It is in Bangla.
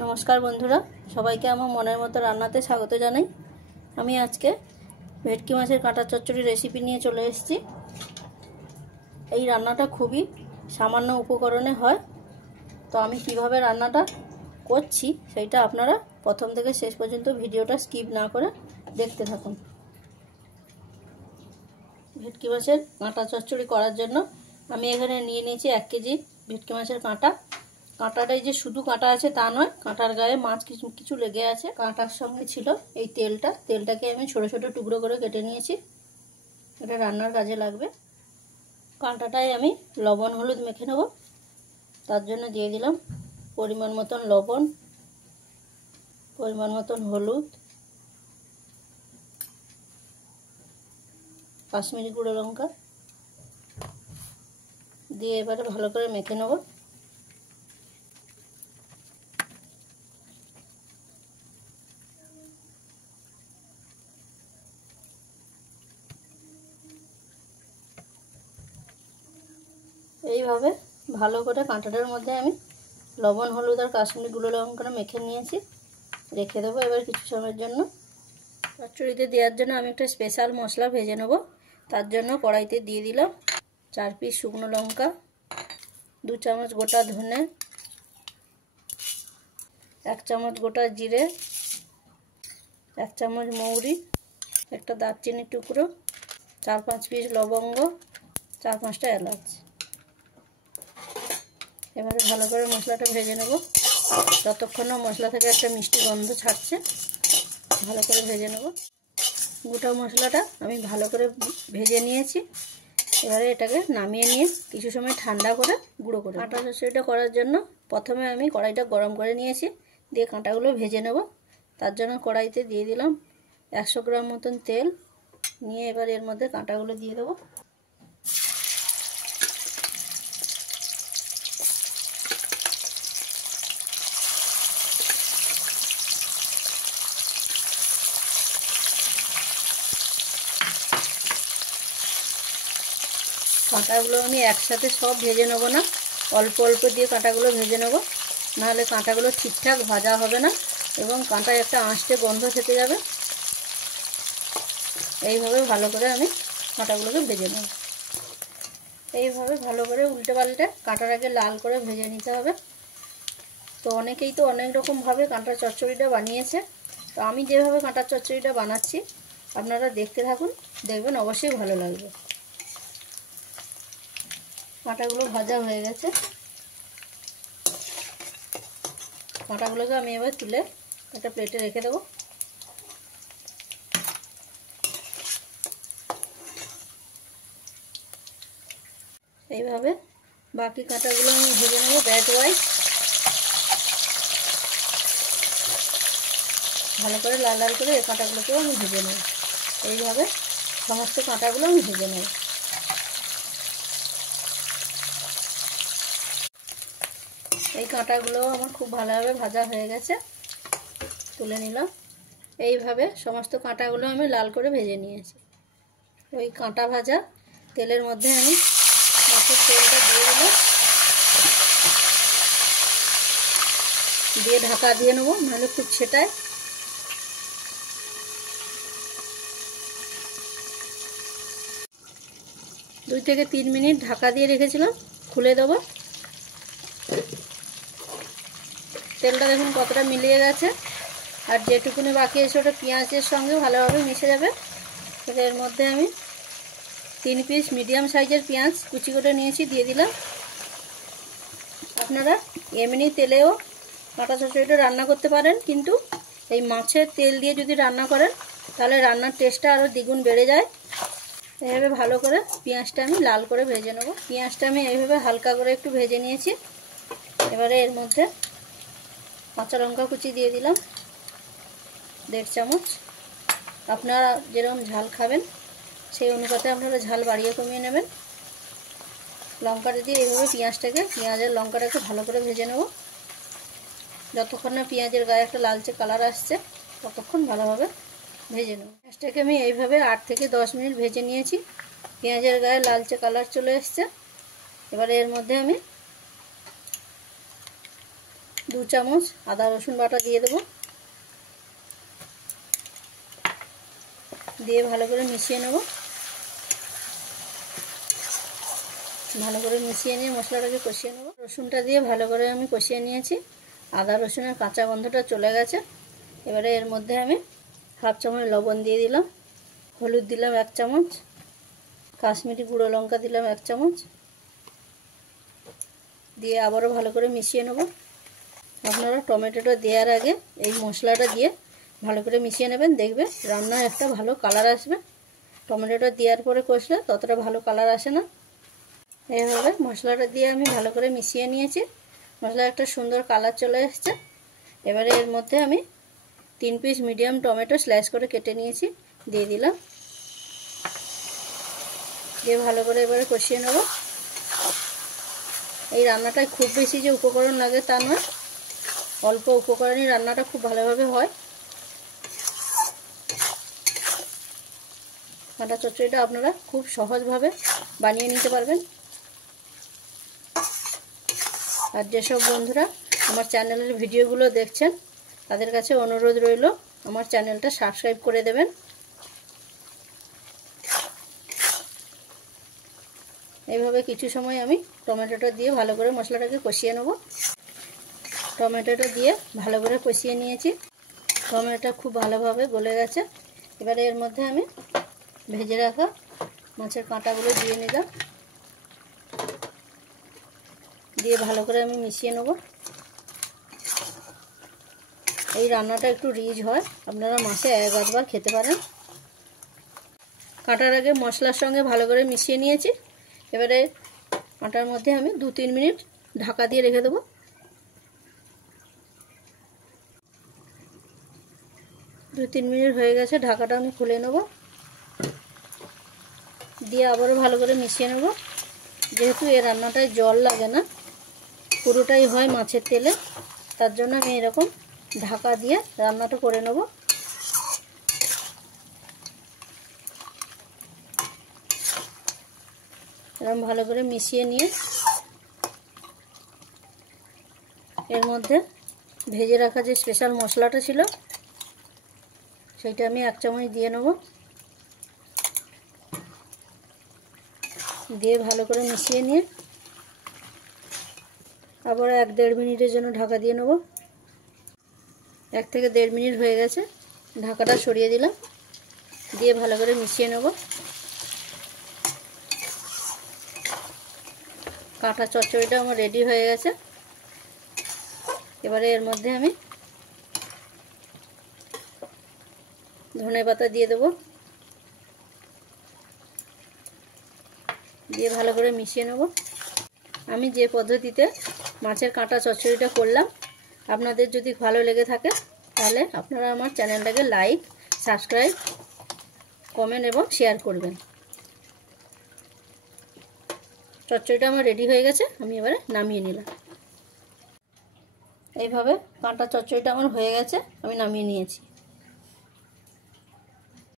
নমস্কার বন্ধুরা, সবাইকে আমার মনের মতো রান্নাতে স্বাগত জানাই। আমি আজকে ভেটকি মাছের কাঁটা চচ্চড়ি রেসিপি নিয়ে চলে এসেছি। এই রান্নাটা খুবই সামান্য উপকরণে হয়। তো আমি কিভাবে রান্নাটা করছি সেইটা আপনারা প্রথম থেকে শেষ পর্যন্ত ভিডিওটা স্কিপ না করে দেখতে থাকুন। ভেটকি মাছের কাঁটা চচ্চড়ি করার জন্য আমি এখানে নিয়ে নিয়েছি 1 কেজি ভেটকি মাছের কাঁটা। কাঁটাটাই যে শুধু কাঁটা আছে তা নয়, কাঁটার গায়ে মাছ কিছু কিছু লেগে আছে। কাঁটার সঙ্গে ছিল এই তেলটাকে আমি ছোট ছোট টুকরো করে কেটে নিয়েছি, এটা রান্নার কাজে লাগবে। কাঁটাটায় আমি লবণ হলুদ মেখে নেব। তার জন্য দিয়ে দিলাম পরিমাণ মতন লবণ, পরিমাণ মতন হলুদ, কাশ্মীরি গুঁড়ো লঙ্কা দিয়ে এবারে ভালো করে মেখে নেব। এইভাবে ভালো করে কাঁটাটার মধ্যে আমি লবণ হলুদ আর কাশ্মীরি গুঁড়ো লঙ্কা মেখে নিয়েছি, রেখে দেবো এবার কিছু সময়ের জন্য। চচ্চড়িতে দেওয়ার জন্য আমি একটা স্পেশাল মশলা ভেজে নেব। তার জন্য কড়াইতে দিয়ে দিলাম 4 পিস শুকনো লঙ্কা, 2 চামচ গোটা ধনে, 1 চামচ গোটা জিরে, 1 চামচ মৌরি, একটা দারচিনির টুকরো, 4-5 পিস লবঙ্গ, 4-5টা এলাচ। এবারে ভালো করে মশলাটা ভেজে নেব। যতক্ষণ না মশলা থেকে একটা মিষ্টি গন্ধ ছাড়ছে ভালো করে ভেজে নেব। গোটা মশলাটা আমি ভালো করে ভেজে নিয়েছি। এবারে এটাকে নামিয়ে নিয়ে কিছু সময় ঠান্ডা করে গুঁড়ো করে কাঁটা চচ্চড়িটা করার জন্য প্রথমে আমি কড়াইটা গরম করে নিয়েছি, দিয়ে কাঁটাগুলো ভেজে নেব। তার জন্য কড়াইতে দিয়ে দিলাম 100 গ্রাম মতন তেল, নিয়ে এবার এর মধ্যে কাঁটাগুলো দিয়ে দেবো। কাঁটাগুলো আমি একসাথে সব ভেজে নেবো না, অল্প অল্প দিয়ে কাঁটাগুলো ভেজে নেবো, নাহলে কাঁটাগুলো ঠিকঠাক ভাজা হবে না এবং কাঁটায় একটা আঁশটে গন্ধ থেকে যাবে। এইভাবে ভালো করে আমি কাঁটাগুলোকে ভেজে নেব। এইভাবে ভালো করে উল্টে পাল্টে কাঁটার আগে লাল করে ভেজে নিতে হবে। তো অনেকেই তো অনেক রকমভাবে কাঁটার চচ্চড়িটা বানিয়েছে, তো আমি যেভাবে কাঁটার চচ্চড়িটা বানাচ্ছি আপনারা দেখতে থাকুন, দেখবেন অবশ্যই ভালো লাগবে। কাঁটাগুলো ভাজা হয়ে গেছে, কাঁটাগুলোকে আমি এবার তুলে একটা প্লেটে রেখে দেবো। এইভাবে বাকি কাঁটাগুলো আমি ভেজে নেবো ব্যাচ ওয়াইজ, ভালো করে লাল লাল করে এই কাঁটাগুলোকেও আমি ভেজে নেব। এইভাবে সমস্ত কাঁটাগুলো আমি ভেজে নেব। এই কাঁটাগুলো আমার খুব ভালোভাবে ভাজা হয়ে গেছে, তুলে নিলাম। এইভাবে সমস্ত কাঁটাগুলো আমি লাল করে ভেজে নিয়েছি। ওই কাঁটা ভাজা তেলের মধ্যে আমি মাছের তেলটা দিয়ে দেবো, দিয়ে ঢাকা দিয়ে নেবো, নাহলে খুব ছেটায়। দুই থেকে 3 মিনিট ঢাকা দিয়ে রেখেছিলাম, খুলে দেবো। তেলটা দেখুন কতটা মিলিয়ে গেছে, আর যেটুকুনি বাকি আছে ওটা পেঁয়াজের সঙ্গে ভালোভাবে মিশে যাবে। এর মধ্যে আমি 3 পিস মিডিয়াম সাইজের পেঁয়াজ কুচি করে নিয়েছি, দিয়ে দিলাম। আপনারা এমনি তেলেও কাঁটা চচ্চড়িটা রান্না করতে পারেন, কিন্তু এই মাছের তেল দিয়ে যদি রান্না করেন তাহলে রান্নার টেস্টটা আরও দ্বিগুণ বেড়ে যায়। এইভাবে ভালো করে পেঁয়াজটা আমি লাল করে ভেজে নেব। পেঁয়াজটা আমি এইভাবে হালকা করে একটু ভেজে নিয়েছি। এবারে এর মধ্যে কাঁচা লঙ্কা কুচি দিয়ে দিলাম 1.5 চামচ। আপনারা যেরকম ঝাল খাবেন সেই অনুপাতে আপনারা ঝাল বাড়িয়ে কমিয়ে নেবেন। লঙ্কাটা দিয়ে এইভাবে পেঁয়াজের লঙ্কাটাকে ভালো করে ভেজে নেব। যতক্ষণ না পেঁয়াজের গায়ে একটা লালচে কালার আসছে ততক্ষণ ভালোভাবে ভেজে নেব। পেঁয়াজটাকে আমি এইভাবে 8 থেকে 10 মিনিট ভেজে নিয়েছি। পেঁয়াজের গায়ে লালচে কালার চলে এসছে। এবারে এর মধ্যে আমি 2 চামচ আদা রসুন বাটা দিয়ে দেবো, দিয়ে ভালো করে মিশিয়ে নেব। ভালো করে মিশিয়ে নিয়ে মশলাটাকে কষিয়ে নেব। রসুনটা দিয়ে ভালো করে আমি কষিয়ে নিয়েছি, আদা রসুনের কাঁচা গন্ধটা চলে গেছে। এবারে এর মধ্যে আমি 1/2 চামচ লবণ দিয়ে দিলাম, হলুদ দিলাম 1 চামচ, কাশ্মীরি গুঁড়ো লঙ্কা দিলাম 1 চামচ, দিয়ে আবারও ভালো করে মিশিয়ে নেব। আপনারা টমেটোটা দেওয়ার আগে এই মশলাটা দিয়ে ভালো করে মিশিয়ে নেবেন, দেখবে রান্নায় একটা ভালো কালার আসবে। টমেটোটা দেওয়ার পরে কষলে ততটা ভালো কালার আসে না। এইভাবে মশলাটা দিয়ে আমি ভালো করে মিশিয়ে নিয়েছি, মশলার একটা সুন্দর কালার চলে এসেছে। এবারে এর মধ্যে আমি 3 পিস মিডিয়াম টমেটো স্লাইস করে কেটে নিয়েছি, দিয়ে দিলাম, দিয়ে ভালো করে এবারে কষিয়ে নেব। এই রান্নাটায় খুব বেশি যে উপকরণ লাগে তা নয়, অল্প উপকরণই রান্নাটা খুব ভালোভাবে হয়। কাঁটা চচ্চড়িটা আপনারা খুব সহজভাবে বানিয়ে নিতে পারবেন। আর যেসব বন্ধুরা আমার চ্যানেলের ভিডিওগুলো দেখছেন তাদের কাছে অনুরোধ রইল আমার চ্যানেলটা সাবস্ক্রাইব করে দেবেন। এইভাবে কিছু সময় আমি টমেটোটা দিয়ে ভালো করে মশলাটাকে কষিয়ে নেব। টমেটোটা দিয়ে ভালো করে কষিয়ে নিয়েছি, টমেটোটা খুব ভালোভাবে গলে গেছে। এবারে এর মধ্যে আমি ভেজে রাখা মাছের কাঁটাগুলো দিয়ে নিলাম, দিয়ে ভালো করে আমি মিশিয়ে নেব। এই রান্নাটা একটু রিচ হয়, আপনারা মাসে 1-8 বার খেতে পারেন। কাটার আগে মশলার সঙ্গে ভালো করে মিশিয়ে নিয়েছি। এবারে কাঁটার মধ্যে আমি 2-3 মিনিট ঢাকা দিয়ে রেখে দেবো। 2-3 মিনিট হয়ে গেছে, ঢাকাটা আমি খুলে নেব, দিয়ে আবারও ভালো করে মিশিয়ে নেব। যেহেতু এই রান্নাটায় জল লাগে না, পুরোটাই হয় মাছের তেলে, তার জন্য আমি এরকম ঢাকা দিয়ে রান্নাটা করে নেব। এরকম ভালো করে মিশিয়ে নিয়ে এর মধ্যে ভেজে রাখা যে স্পেশাল মশলাটা ছিল সেইটা আমি 1 চামচ দিয়ে নেব, দিয়ে ভালো করে মিশিয়ে নিয়ে আবার 1-1.5 মিনিটের জন্য ঢাকা দিয়ে নেব। 1 থেকে 1.5 মিনিট হয়ে গেছে, ঢাকাটা সরিয়ে দিলাম, দিয়ে ভালো করে মিশিয়ে নেব। কাঁটা চচ্চড়িটা আমার রেডি হয়ে গেছে। এবারে এর মধ্যে আমি ধনেপাতা দিয়ে দেবো, দিয়ে ভালো করে মিশিয়ে নেব। আমি যে পদ্ধতিতে মাছের কাঁটা চচ্চড়িটা করলাম, আপনাদের যদি ভালো লেগে থাকে তাহলে আপনারা আমার চ্যানেলটাকে লাইক, সাবস্ক্রাইব, কমেন্ট এবং শেয়ার করবেন। চচ্চড়িটা আমার রেডি হয়ে গেছে, আমি এবারে নামিয়ে নিলাম। এইভাবে কাঁটা চচ্চড়িটা আমার হয়ে গেছে, আমি নামিয়ে নিয়েছি।